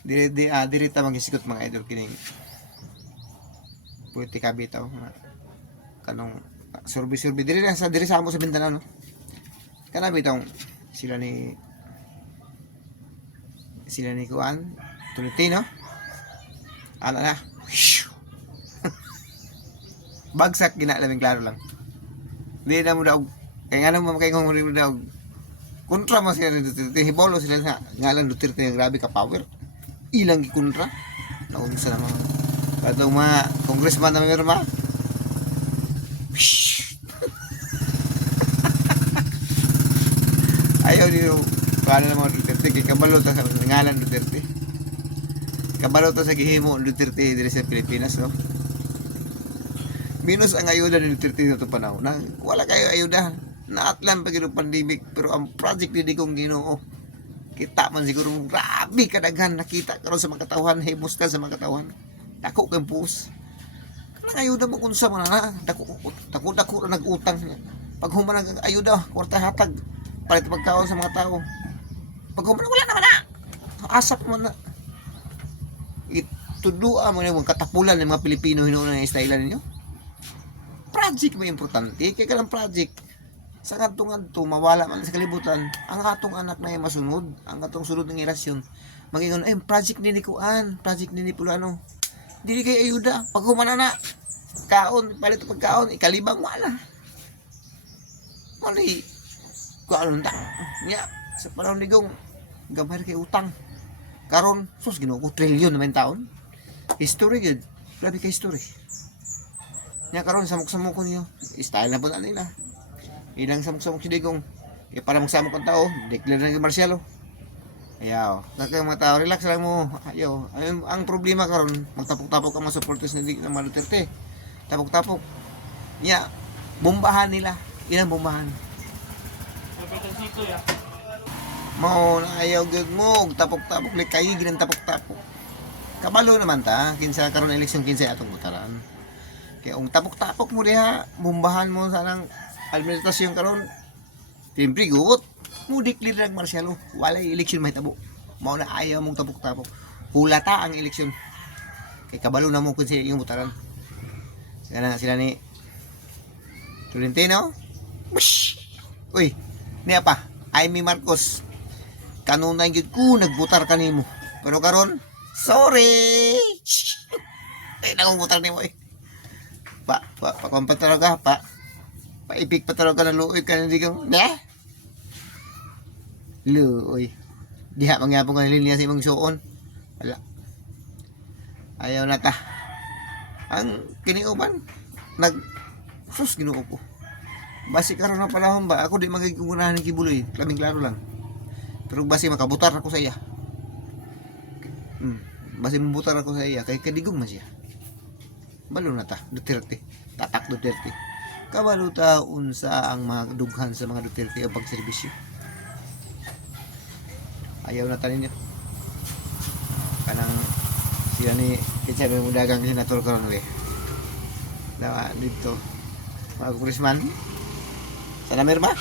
Diri di ah, diri ta magisikot mga idol kining Puwede ka bitaw kanong survey survey diri na sa diri sa amo sa Mindanao no. Kana bitaw sila ni sila ni Kuan Tolentino. Ala na. Bagsak gina laming klaro lang. Di na mo daw kay nga mo kay mo daw kontra mo sila Duterte hibolo sila nga ngalan Duterte nga grabe ka power ilang gikontra naunsa naman. Katong mga congressman na mayroon ma ayaw niyo. Paano na mga Duterte. Kay kabalo ta sa ngalan Duterte. Kabalo ta sa gihimo Duterte diri sa Pilipinas no? Minus ang ayuda ni Duterte sa panahon. Na wala kayo ayuda naatlan pa gino pandemic pero ang project ni kong Ginoo kita man siguro grabe kadaghan nakita karon sa mga katawan himos ka sa mga katawan dako kang pus kanang ayuda mo kung sa mga na dako dako dako ra nag-utang pag human ang ayuda kwarta hatag palit pagkaon sa mga tao. Pag human wala naman na. Asap mo na. Itudua mo na yung katapulan ng mga Pilipino hinuuna ng style ninyo. Project mo importante. Kaya ka lang project sa katong adto mawala man sa kalibutan ang atong anak na yung masunod ang atong sunod ng irasyon magingon ay project ni Kuan project ni Pulano dili kay ayuda pag humana na kaon palit pagkaon ikalibang wala. Mali, kuan ta? Nya sa panahon ni Gong gamay kay utang. Karon sus Ginoo trilyon naman taon. History gud. Grabe ka history. Nya karon samok-samok ko niyo. Style na po na nila ilang samok-samok si Digong. E para magsamok ang tao declare na kay Marcialo ayaw nakay mga tao relax lang mo. Ayaw ang, ang problema karon magtapok-tapok ang mga supporters ni Dig- ng Duterte. Tapok-tapok. Nya bombahan nila. Ilang bombahan Mao na ayaw gyud mo tapok-tapok li kay ginang tapok-tapok. Kabalo naman ta kinsa karon eleksyon kinsa atong butaran. Kaya ang tapok-tapok mo diha, bombahan mo sa nang administrasyon karon. Siyempre gugot. Mo declare ng Marcialo, walay eleksyon mahitabo. Mao na ayaw mong tapok-tapok. Hulata ang eleksyon. Kay kabalo na mo kun sila yung butaran. Sila na sila ni Tolentino. Wish! Uy, niya pa. Amy Marcos kanunay gyud ko nagbutar kanimo. Pero karon, sorry. Ay nang butar nimo eh. Pa, pa, pa kompetero ka, pa. Paipik pa talaga ng luoy ka hindi ka. Ne? Luoy. Diha mangyapon ka nilinya sa imong suon. Wala. Ayaw na ta. Ang kiniuban, nag sus ginoo ko. Basi karon na panahon ba, ako di magigigunahan ng kibuloy. Laming klaro lang. Pero basi makabutar ako sa iya. Hmm. Basi mabutar ako sa iya. Kay kadigong man siya. Balo na ta. Duterte. Tatak Duterte. Kabalo ta unsa ang mga dughan sa mga Duterte o pagserbisyo. Ayaw na ta ninyo. Kanang sila ni kinsa may mudagang senator karon we. Dawa dito. Mga congressman. Sana merma.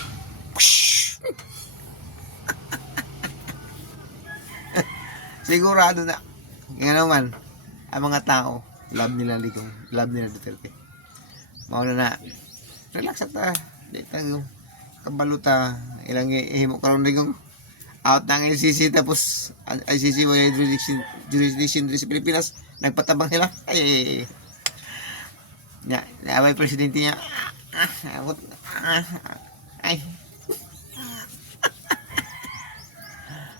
Sigurado na. Nga naman, ang mga tao, love nila Ligong, love nila Duterte. Mauna na, relax ta. Di tayo, kabaluta, ilang ihimo karon Ligong. Out na ang ICC tapos ang ICC wala jurisdiction, jurisdiction sa Pilipinas. Nagpatabang sila. Ay. Ya, naaway presidente niya. Ah. Ah, ay.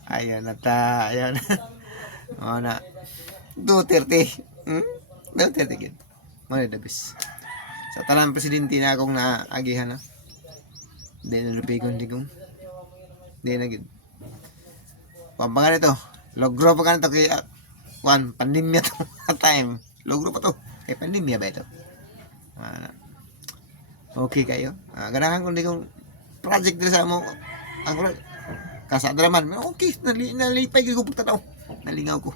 Ayan na ta, ayan. Oo na. Duterte. Hmm? Duterte gid. Mo na dabis. Sa talang presidente na akong naagihan na. Di na lupigon. Di na gid. Kuwan pa nga nito. Logro pa nga nito kay kuwan, pandemya to time. Logro pa to. Eh, pandemya ba ito? Ah, okay kayo. Ah, ganahan ko digong project dito sa mo. Ang kasada naman. Okay, nali, nalipay ko pagtanaw. Nalingaw ko.